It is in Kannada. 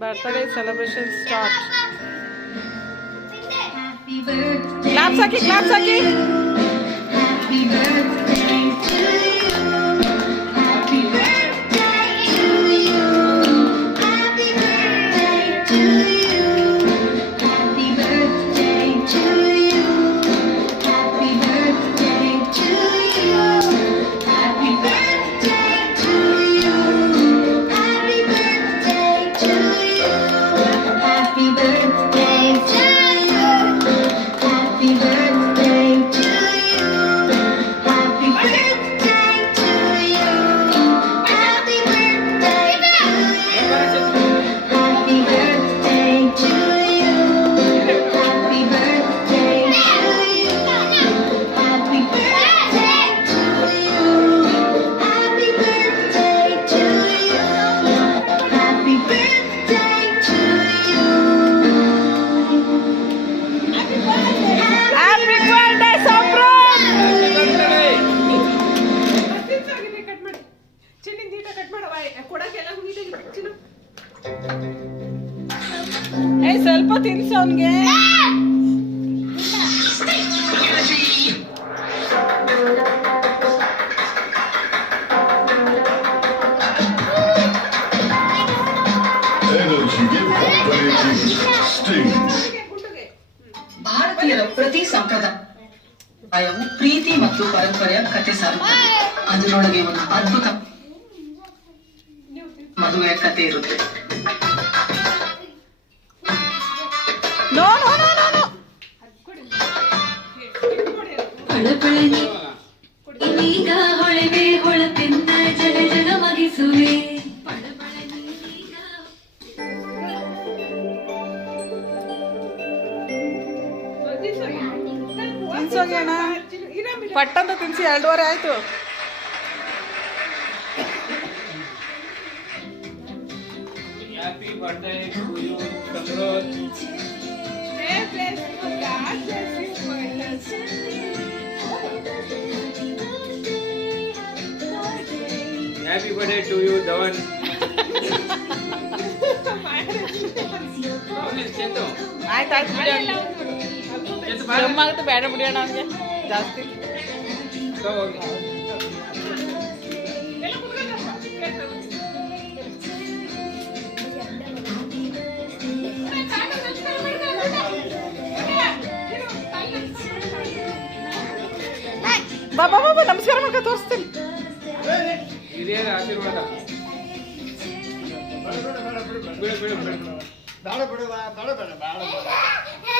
Birthday celebration start. ಕ್ಲಾಪ್ಸ್ ಹಾಕಿ, ಕ್ಲಾಪ್ಸ್ ಹಾಕಿ. ಸ್ವಲ್ಪ ತಿನ್ಸು ಅವನ್ಗೆ. ಭಾರತೀಯರ ಪ್ರತಿ ಸಂಪ್ರದಾಯವು ಪ್ರೀತಿ ಮತ್ತು ಪರಂಪರೆಯ ಕಥೆ ಸಾರುತ್ತದೆ. ಅದರೊಳಗೆ ಒಂದು ಅದ್ಭುತ ಮದುವೆಯ ಕಥೆ ಇರುತ್ತೆ. ಈಗ ಹೊಳೆವೆ ಹೊಳಪೆಂದ ಜಲ ಜಲವಾಗಿಸುವೆ. ತಿನ್ಸೋಣ, ಪಟ್ಟಂತ ತಿನ್ಸಿ 2:30 ಆಯ್ತು. Happy birthday to you, Samrod. Happy birthday to you, Dhawan. ಆಯ್ತು ಬಿಡಿ, ಜಮ್ಮಾಗುತ್ತೆ, ಬೇಡ ಬಿಡೋಣ ಅವನಿಗೆ ಜಾಸ್ತಿ. ಬಾಬಾ ಬಾಬಾ ನಮಸ್ಕಾರ ಮಕ್ಕ ತೋರಿಸ್ತೀನಿ. ಹಿರಿಯರ ಆಶೀರ್ವಾದ. ಬೇಡ ಬೇಡ ಬೇಡ ಬೇಡ ಬೇಡ ಬೇಡ ಬೇಡ ಬೇಡ